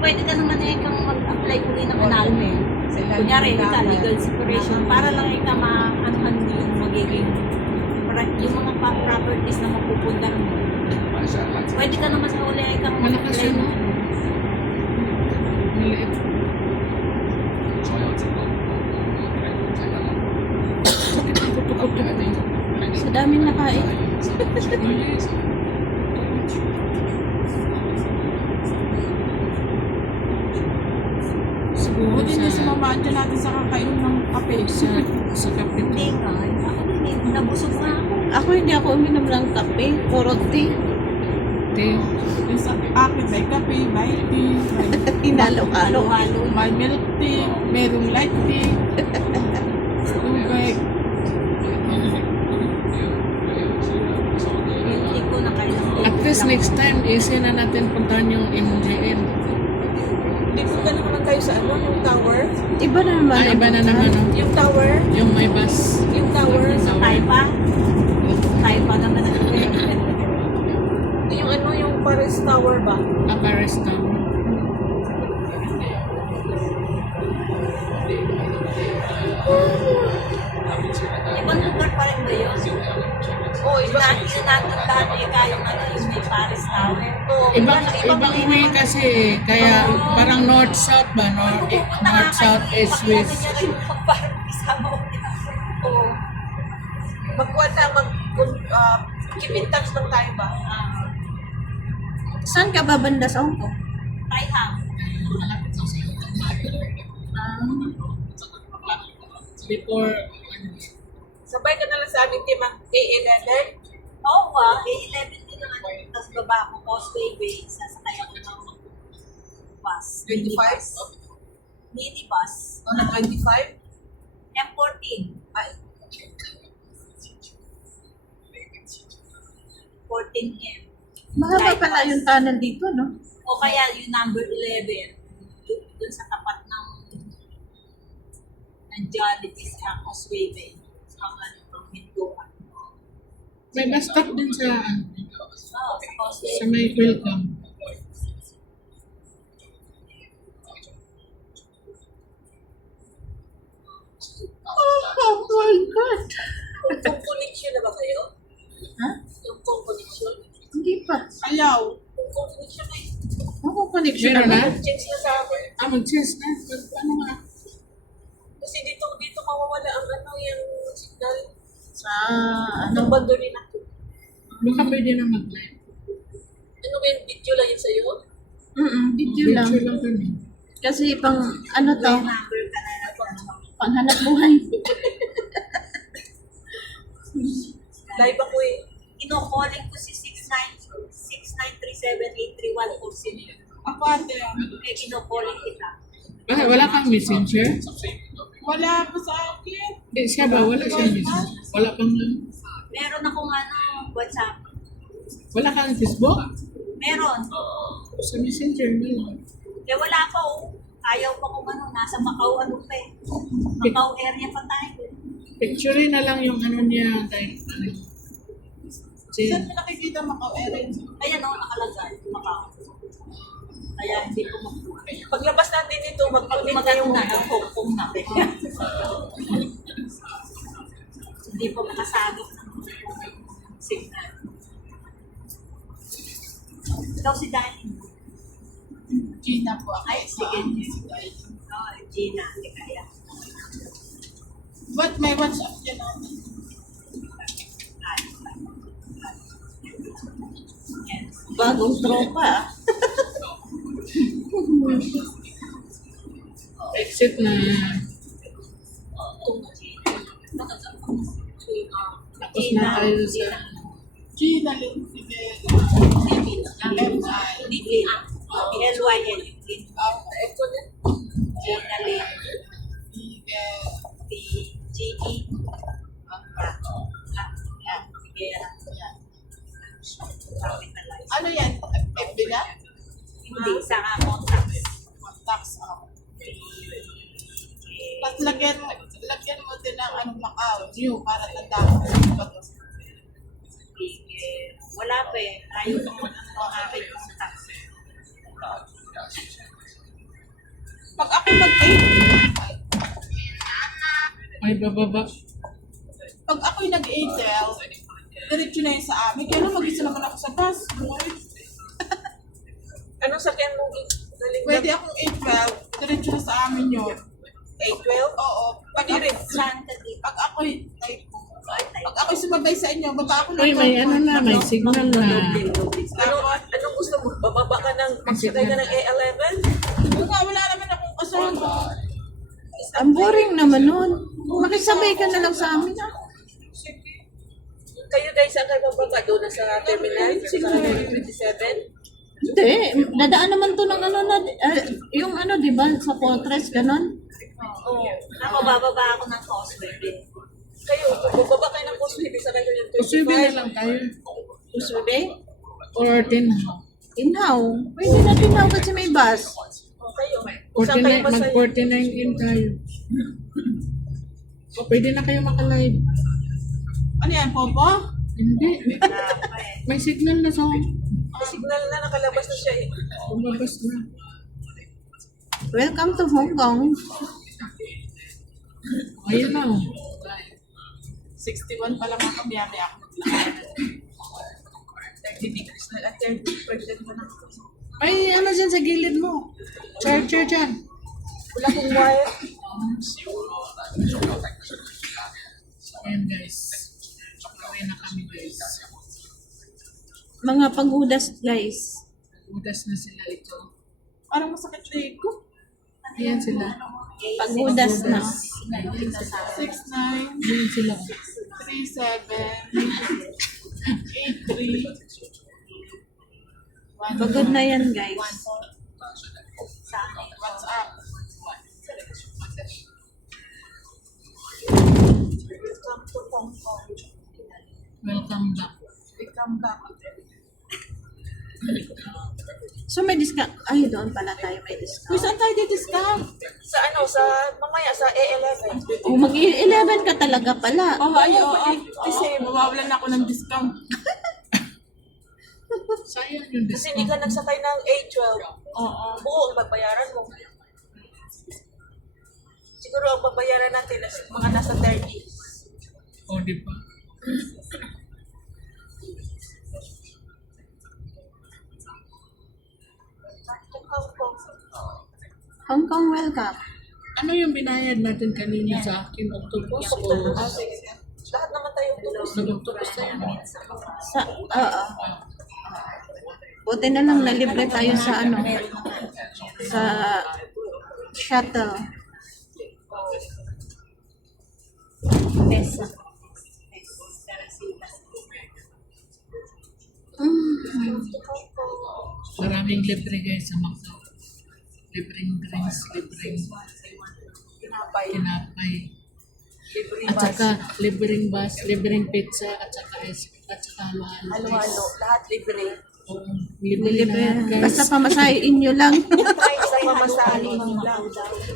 pwede ka naman kang mag-apply uli ng annulment. Kunyari, ika, legal separation, para lang ika ma-anuhan mo yung magiging, yung mga properties na mapupunta mo. Pwede ka naman sa uli kang Malakas mag-apply yun, mo. no? Maliit. Sa daming nakain. Siguro Buti na si Mama Anjo natin sa kakainom ng kape. sa kapit. Hindi ka. Ako din eh. Nabusog nga ako. Ako hindi ako uminom ng kape. Puro tea. Yung sa akin, may kape, may tea, may Hinalo-halo. Halo-halo. may milk tea, merong light tea, tubig. Hindi ko na kaya ng At least next time, easy na natin puntahan yung MJN. Hindi ko ka naman kayo sa ano, yung tower. Iba na naman. Iba na naman, no? Yung tower, Yung may bus. yung tower. sa Taipa. Taipa naman ang Yung ano, yung Paris Tower ba? Paris Town. Ibang lugar pa rin ba yun? Oo, iba. Yung nandun dati yung ano, yung may Paris Tower. Oo, Ibang way kasi, kaya parang north-south ba? North-south, east-west. Parang isama ko. Oo. Magkuha na, keep in touch lang tayo ba? Saan ka babanda sa Hong Kong? Taihang. Before, Sabay ka na lang sa aming team ang A11. Oo A11 din naman. Tapos baba ko, Causeway Bay, sasakay ako ng bus. 25? Mini bus. O na 25? M14. Ay, 14M. Mahaba pala yung tunnel dito, no? O kaya yung number 11. Doon sa tapat ng Jollibee sa Causeway Bay. Ang ano, ang Mindoan. may bus stop din sa, Oo, sa Causeway sa may welcome. Oh my God! kung connection na ba kayo? Ha? Yung kung connection? Hindi pa. Ayaw. Kung connection ay, Ako connection Meron na? change na sa akin. Mag-chess na. Ano nga? Kasi dito mawawala ang ano, yung signal. Sa Anong ano? bando rin ako. Baka pwede na mag-live. Ano ba yung video lang yun sa'yo? Video lang. Picture lang kami. Kasi pang ano to, number ka na panghanap buhay. Live ako eh. Ino-calling ko si 69378314. Ako ate. Eh, ino-calling kita. Wala kang messenger? Wala pa sa akin. Siya ba? Wala siya messenger. Wala pang Meron akong ano, WhatsApp. wala kang Facebook? Meron. Sa messenger na lang. Eh, wala pa oh. Ayaw pa kung ano, nasa Macau ano pa eh. Macau area pa tayo. Picture na lang yung ano niya dahil ano. Saan mo nakikita Macau Erin? Ayan oh, nakalagay. Macau. Kaya hindi ko makuha. Paglabas natin dito, mag-connect na Maganda yung na ng Hong Kong na. Hindi pa makasagap ng signal. Ikaw si Dani. Gina po ako. Ay, sige. Oh, Gina, hindi kaya. But may WhatsApp yan natin. Yes. Bagong tropa. Exit na. Tapos na tayo sa Gina Lindsay. L-Y-N. Ito din. Gina Lin. T-G-E. Ano yan? FB na? Hindi, sa contacts. Contacts ako. Tapos lagyan mo din ng ano Macau, new, para tandaan ko sino ba to. Wala pa eh. Ayaw ko muna ng aking contacts. nag-8. May bababa. Pag ako'y nag-8L, diretso na yun sa amin. Kaya lang mag-isa naman ako sa bus. Anong sakyan mo? Pwede akong 812, diretso na sa amin yun. 812? Oo. Pag ako'y, pag ako'y sumabay sa inyo, baba ako Uy, may ano na, may signal na. Anong gusto mo? Bababa ka ng, magsakay ka ng A11? Wala naman akong kasama. Ang boring naman nun. Makisabay ka na lang sa amin. Kayo guys, saan kayo bababa? Doon na sa terminal? Sa 27? Hindi, dadaan naman to ng ano na, yung ano, di ba, sa Fortress, ganon. Oo. Ako, bababa ako ng Causeway din. Kayo, bababa kayo ng Causeway, sa kayo yung 25? Usubi na lang tayo. Usude? Or 10. Inhaw. Pwede na tinhaw kasi may bus. Kayo, kung saan kayo 49, mag masaya? 49 in tayo. O, pwede na kayo makalive. Ano yan, Popo? Hindi. May signal na sa Signal na, nakalabas na siya eh. lumabas na. Welcome to Hong Kong. Ayun na. 61 pa lang ako, biyari ako. 30 degrees na lang, 30% na lang. May ano dyan sa gilid mo. Charger dyan. Wala kong wire. Ayan guys. Uwi na kami guys. Mga panghudas, guys. Udas na sila ito. Parang masakit leg ko. Ayan sila. Panghudas na. 6, 9, Ayan sila. 3, 7, 8, 3. Pagod na yan, guys. What's up? Welcome back. Welcome back. So may discount. Ay, doon pala tayo may Uy, discount. saan tayo di-discount? Sa ano, sa mamaya, sa A11. Oh, mag-11 ka talaga pala. Oo. Kasi mawawalan na ako ng discount. Sayang yung Kasi hindi discount. ka nagsakay ng A12. Oo. Buo ang babayaran mo. Siguro ang babayaran natin is mga nasa 30. O, di ba? Hong Kong, welcome. Ano yung binayad natin kanina sa akin? Octopus o Lahat naman tayo tulog. nag-octopus tayo? Sa, oo. Buti na lang nalibre tayo sa ano, sa shuttle. Pesa. Maraming libre guys sa Macau. Libreng drinks, libreng tinapay. Libre At bus. saka libreng bus, libreng pizza, at saka at saka halo-halo. Halo-halo. Lahat libre. Oo, libre Libre. lahat guys. Basta pamasahin nyo lang. Try sa mamasahin lang.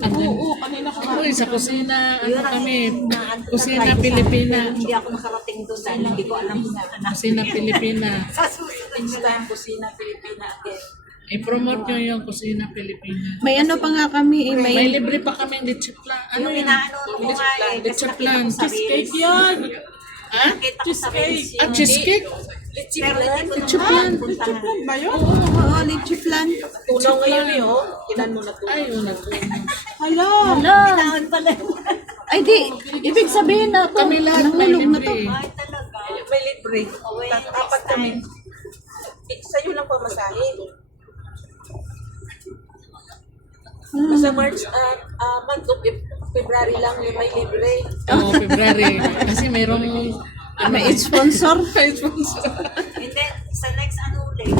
And then, Oo, kanina ko uy, sa kusina, ano kami, Inaanto kusina na try sa Pilipina. akin. Hindi ako nakarating doon dahil hindi ko alam kung saan na. Kusina Pilipina. Sa susunod next time, Kusina Pilipina again. I-promote nyo yung kusina Pilipina. May ano pa nga kami, May may libre pa kami leche plan. Ano Yung yun? inaano ko nga eh, kasi Leche nakita plan. ko sa Cheesecake reels. yan. Ha? Nakita ko sa reels At yun. cheesecake? Pero hindi ko Leche plan. puntahan. ba yun? oo, leche plan. Tunaw ngayon eh, oh. Ilan mo na tunaw? Ay, yun natunog. Hala! Hala. Tinawad pala. Ay di, ibig sabihin na to, Kami lahat may nangulog na to. libre. Ay, talaga. May libre. Dapat kami. Sa'yo lang pamasahe. Sa March, month of February lang yung may libre. Oo, February. Kasi mayroong May sponsor. Hindi, sa next ano ulit?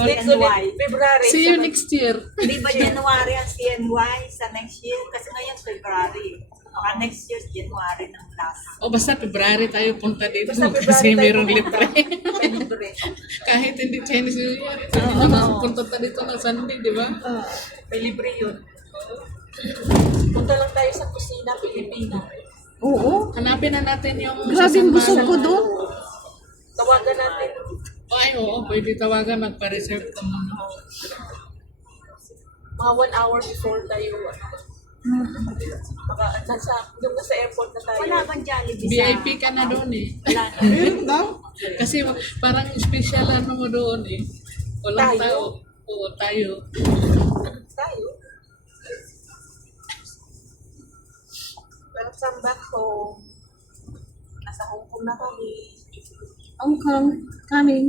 Next CNY. February. See you Sa- next year. Di ba January ang CNY sa next year? Kasi ngayon February. Baka next year January ng last. O basta February tayo punta dito Basta February kasi tayo mayroong pumunta. libre. May libre. Kahit hindi Chinese New Year. Punta tayo dito ng Sunday, di ba? May libre yun. Punta lang tayo sa kusina Pilipina. Oo. Hanapin na natin yung Grabing busog ko doon. Tawagan natin. Ay, oo, pwede tawagan, magpa-reserve ka muna. Mga 1 hour before tayo Baka yung nasa airport na tayo. Wala bang Jollibee sa... VIP ka na doon eh. Wala na. Meron daw. Kasi parang special ano mo doon eh. Walang Tayo? tao. Oo, tayo. Tayo. Welcome back home. Nasa Hong Kong na kami. Hong Kong, coming.